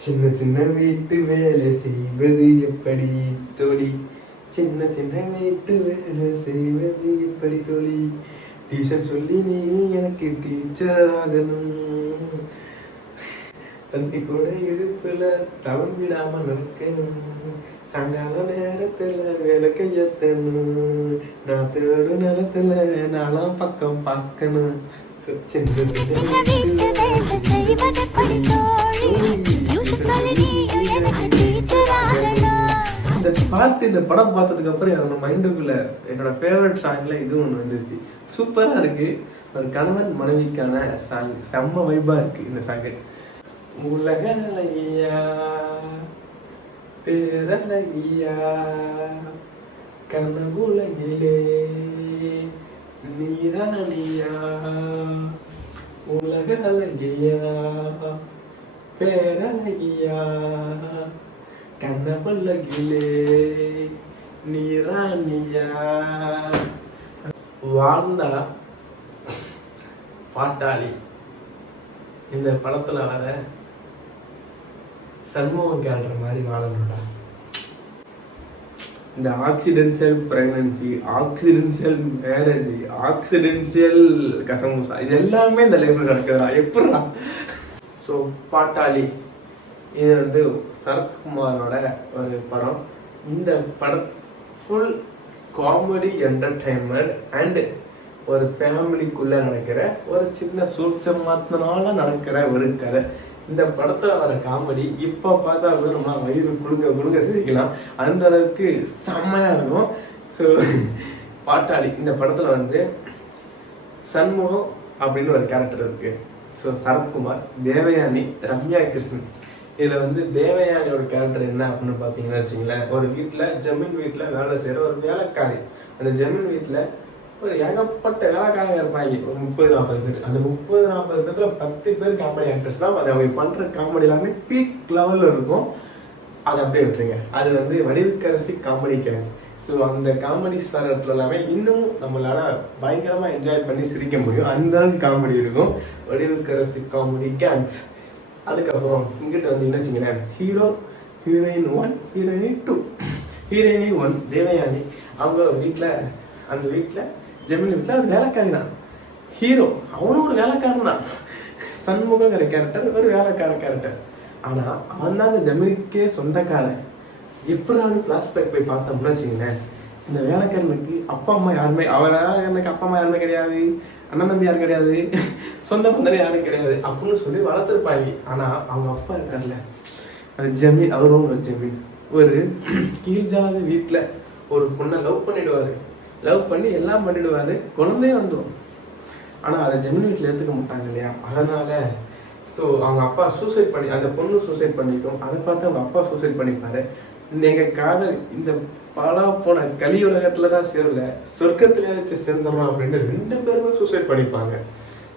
சின்ன சின்ன வீட்டு வேலை செய்வது எப்படி தோழி? சின்ன சின்ன வீட்டு வேலை செய்வது எப்படி தோழி? டியூஷன் சொல்லி நீ எனக்கு டீச்சர் ஆகணும். தம்பி கூட இடுப்புல தவம் விடாம நடக்கணும். சாயங்கால நேரத்துல வேலை கையத்தணும். நான் தேடு நிலத்துல நாலாம் பக்கம் பார்க்கணும். சு- சின்ன சின்ன இந்த பாட்டு இந்த படம் பார்த்ததுக்கு அப்புறம் என்னோட மைண்டுக்குள்ள என்னோட ஃபேவரட் சாங்ல இது ஒன்று வந்துருச்சு. சூப்பரா இருக்கு. ஒரு கணவன் மனைவிக்கான சாங் செம்ம வைபா இருக்கு இந்த சாங்கு உலக அழகியா பேரழகியா கனவுலகிலே நீராணியா உலக அழகியா பேரழகியா? கண்ணபல்லகிலே நீராணியா? வாழ்ந்தடா பாட்டாளி. இந்த படத்துல வர சண்முகம் கேள்ற மாதிரி வாழணும்டா. இந்த ஆக்சிடென்ஷியல் பிரெக்னன்சி ஆக்சிடென்ஷியல் மேரேஜ் ஆக்சிடென்ஷியல் கசமுசா இது எல்லாமே இந்த லைஃப்ல நடக்குதுடா. எப்படிடா? ஸோ பாட்டாளி இது வந்து சரத்குமாரோட ஒரு படம். இந்த படம் ஃபுல் காமெடி என்டர்டைன்மெண்ட் அண்ட் ஒரு ஃபேமிலிக்குள்ளே நடக்கிற ஒரு சின்ன சூட்சமாத்தினால நடக்கிற ஒரு கதை. இந்த படத்தில் வர காமெடி இப்போ பார்த்தா கூட நம்ம வயிறு குழுங்க குழுங்க சிரிக்கலாம். அந்த அளவுக்கு செம்மையாக இருக்கும். ஸோ பாட்டாளி இந்த படத்தில் வந்து சண்முகம் அப்படின்னு ஒரு கேரக்டர் இருக்குது ஸோ சரத்குமார் தேவயானி ரம்யா கிருஷ்ணன் இதில் வந்து தேவயானியோட கேரக்டர் என்ன அப்படின்னு பார்த்தீங்கன்னா வச்சுங்களேன் ஒரு வீட்டில் ஜமீன் வீட்டில் வேலை செய்கிற ஒரு வேலைக்காரி. அந்த ஜமீன் வீட்டில் ஒரு ஏகப்பட்ட வேலைக்காரங்க இருப்பாங்க. ஒரு முப்பது நாற்பது பேர். அந்த முப்பது நாற்பது பேர்த்தில் பத்து பேர் காமெடி ஆக்டர்ஸ் தான். அது அவங்க பண்ணுற காமெடி எல்லாமே பீக் லெவலில் இருக்கும். அதை அப்படியே விட்டுருங்க. அது வந்து வடிவுக்கரசி காமெடி கிழங்கு ஸோ அந்த காமெடி ஸ்வரத்தில் எல்லாமே இன்னும் நம்மளால பயங்கரமா என்ஜாய் பண்ணி சிரிக்க முடியும். அந்த அளவுக்கு காமெடி இருக்கும். வடிவுக்கரசி காமெடி கேங்ஸ் அதுக்கப்புறம் இங்கிட்ட வந்து என்ன வச்சுங்களேன் hero heroine one heroine two ஹீரோயினி ஒன் தேவயானி. அவங்க வீட்டில் அந்த வீட்டில் ஜெமினி வீட்டில் அது வேலைக்காரி தான். ஹீரோ அவனும் ஒரு வேலைக்காரன் தான். சண்முகங்கிற கேரக்டர் ஒரு வேலைக்கார கேரக்டர் ஆனால் அவன் தான் அந்த ஜெமினிக்கே சொந்தக்காரன். எப்படாவது ஃப்ளாஷ்பேக் போய் பார்த்தோம்னா வச்சுங்களேன் இந்த வேலைக்கிழமைக்கு அப்பா அம்மா யாருமே அவரால் எனக்கு அப்பா அம்மா யாருமே கிடையாது. அண்ணன் தம்பி யாரும் கிடையாது. சொந்த பந்தம் யாரும் கிடையாது. அப்படின்னு சொல்லி வளர்த்துருப்பாங்க. ஆனால் அவங்க அப்பா இருக்கார்ல அது ஜமீன் அவரும் ஒரு ஜமீன் ஒரு கீழ்ஜாத வீட்டில் ஒரு பொண்ணை லவ் பண்ணிடுவார். லவ் பண்ணி எல்லாம் பண்ணிடுவார். குழந்தையே வந்துடும் ஆனால் அதை ஜெமினி வீட்டில் ஏற்றுக்க மாட்டாங்க இல்லையா? அதனால ஸோ அவங்க அப்பா சூசைட் பண்ணி அந்த பொண்ணு சூசைட் பண்ணிக்கும் அதை பார்த்து அவங்க அப்பா சூசைட் பண்ணிப்பாரு. இந்த காதல் இந்த பாலா போன கலியுலகத்துல தான் சேரல சொர்க்கத்தில் போய் சேர்ந்துடணும் அப்படின்னு ரெண்டு பேருமே சூசைட் பண்ணிப்பாங்க.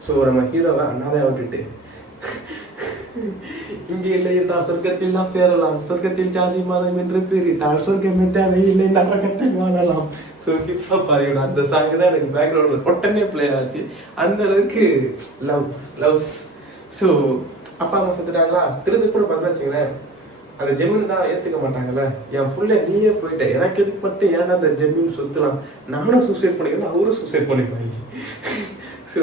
ஸோ நம்ம ஹீரோவை அண்ணாதான் விட்டுட்டு இங்கே இல்லை நான் சொர்க்கத்தில் தான் சேரலாம். சொர்க்கத்தில் ஜாதி மதம் என்று பேரு பிரித்தால் சொர்க்கமே தேவையில்லை நரகத்தில் வாழலாம். ஸோ ஹிப்ஹாப் பாருங்க அந்த சாங் தான் எனக்கு பேக்ரவுண்டில் உடனே பிளே ஆச்சு. அந்த அளவுக்கு லவ் லவ்ஸ் ஸோ அப்பா அம்மா செத்துட்டாங்களா? திருது கூட பார்த்தா வச்சுங்களேன் அந்த ஜெமீன் தான் ஏத்துக்க மாட்டாங்கல்ல? என் புள்ள நீயே போயிட்ட. எனக்கு எதுக்கு மட்டும் ஏன்னா அந்த ஜெமீன் சுத்தலாம்? நானும் சூசைட் பண்ணிக்கிறேன் அவரும் சூசைட் பண்ணிப்பாங்க. ஸோ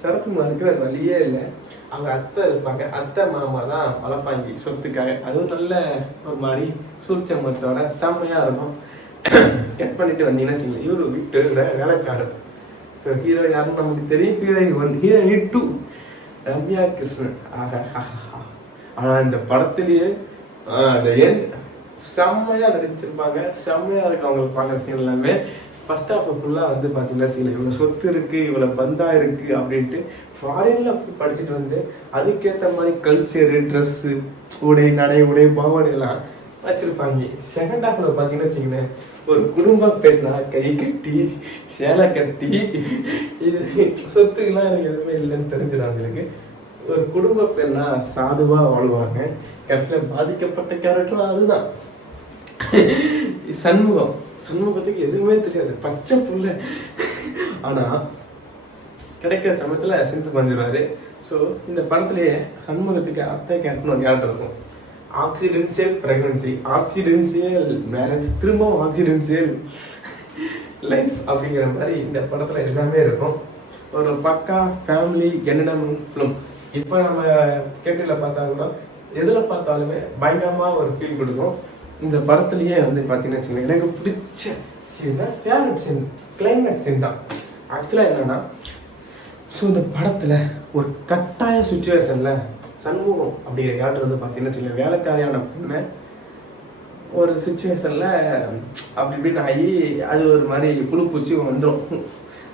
சரத்குமார் இருக்கிற வழியே இல்லை. அவங்க அத்தை இருப்பாங்க. அத்தை மாமா தான் வளர்ப்பாங்க சொத்துக்காக. அதுவும் நல்ல ஒரு மாதிரி சூழ்ச்சமத்தோட செம்மையா இருக்கும். கட் பண்ணிட்டு வந்தீங்கன்னா வச்சுக்கோங்க. இவரு விட்டு வேலைக்காரர். ஸோ ஹீரோ யாருன்னு நமக்கு தெரியும். Heroine one heroine two Ramya Krishnan. ஆஹா ஆனால் இந்த படத்திலேயே அந்த செம்மையா நடிச்சிருப்பாங்க. செம்மையா இருக்கு அவங்களுக்கு பார்க்குற சீன் எல்லாமே. ஃபர்ஸ்ட் ஹாஃப் ஃபுல்லாக வந்து பார்த்தீங்கன்னா வச்சுக்கோங்களேன் இவ்வளோ சொத்து இருக்குது இவ்வளோ பந்தா இருக்குது அப்படின்ட்டு ஃபாரினில் போய் படிச்சுட்டு வந்து அதுக்கேற்ற மாதிரி கல்ச்சரு ட்ரெஸ்ஸு உடை நடை உடை பாவாடை எல்லாம் வச்சிருப்பாங்க. செகண்ட் ஹாஃபில் பார்த்தீங்கன்னா வச்சுக்கோங்களேன் ஒரு குடும்ப பெண்ணா கை கட்டி சேலை கட்டி இது சொத்துக்கெல்லாம் எனக்கு எதுவுமே இல்லைன்னு தெரிஞ்சிடும் அவங்களுக்கு. ஒரு குடும்ப பெண்ணா சாதுவா வாழ்வாங்க. கடைசியில் பாதிக்கப்பட்ட கேரக்டரும் அதுதான். சண்முகம். சண்முகத்துக்கு எதுவுமே தெரியாது. பச்சை புள்ள. ஆனா கிடைக்கிற சமயத்துல செஞ்சு பண்ணிடுவாரு ஸோ இந்த படத்துலயே சண்முகத்துக்கு அத்தை கேரக்டர் ஒரு கேரக்டர் இருக்கும். ஆக்சிடென்சியல் பிரெக்னன்சி ஆக்சிடென்சியல் மேரேஜ் திரும்பவும் ஆக்சிடென்சியல் லைஃப் அப்படிங்கிற மாதிரி இந்த படத்தில் எல்லாமே இருக்கும். ஒரு பக்கா ஃபேமிலி என்னிடம் ஃபிலிம் இப்போ நம்ம கேட்டில் பார்த்தா கூட எதில் பார்த்தாலுமே பயங்கரமாக ஒரு ஃபீல் கொடுக்கும். இந்த படத்துலயே வந்து பார்த்தீங்கன்னு வச்சுக்கோங்க எனக்கு பிடிச்ச சீன் தான் ஃபேவரட் சீன் கிளைமேக்ஸ் சீன் தான். ஆக்சுவலாக என்னன்னா ஸோ இந்த படத்தில் ஒரு கட்டாய சுச்சுவேஷனில் சண்முகம் அப்படிங்கிற கேரக்டர் வந்து பார்த்தீங்கன்னு வச்சுக்கோங்க வேலைக்காரியான பொண்ணை ஒரு சுச்சுவேஷனில் அப்படி இப்படின்னு ஆகி அது ஒரு மாதிரி புழு பூச்சி வந்துடும்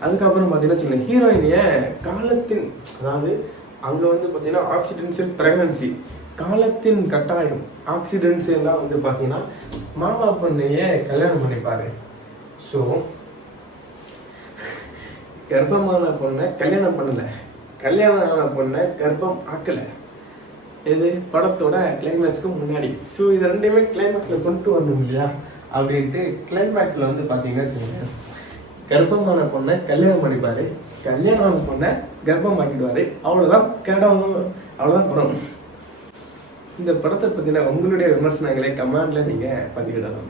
அதுக்கப்புறம் பார்த்தீங்கன்னா வச்சுக்கோங்க ஹீரோயினிய காலத்தின் அதாவது அங்கே வந்து பார்த்தீங்கன்னா ஆக்சிடென்சியல் ப்ரெக்னன்சி காலத்தின் கட்டாயம். ஆக்சிடென்சியெல்லாம் வந்து பார்த்தீங்கன்னா மாமா பொண்ணையே கல்யாணம் பண்ணிப்பாரு. ஸோ கர்ப்பமான பொண்ணை கல்யாணம் பண்ணலை. கல்யாணம் ஆன பொண்ணை கர்ப்பம் ஆக்கலை. இது படத்தோட கிளைமேக்ஸ்க்கு முன்னாடி. ஸோ இது ரெண்டையுமே கிளைமேக்ஸில் கொண்டு வரணும் இல்லையா? அப்படின்ட்டு கிளைமேக்ஸில் வந்து பார்த்தீங்கன்னா வச்சுக்கோங்க கர்ப்பமான பொண்ணை கல்யாணம் பண்ணிப்பாரு. கல்யாணம் பொண்ணை கர்ப்பம் ஆக்கிடுவாரு. அவ்வளோதான் கேட்டவங்க அவ்வளோதான் படம். இந்த படத்தை பற்றின உங்களுடைய விமர்சனங்களை கமெண்ட்ல நீங்கள் பதிவிடலாம்.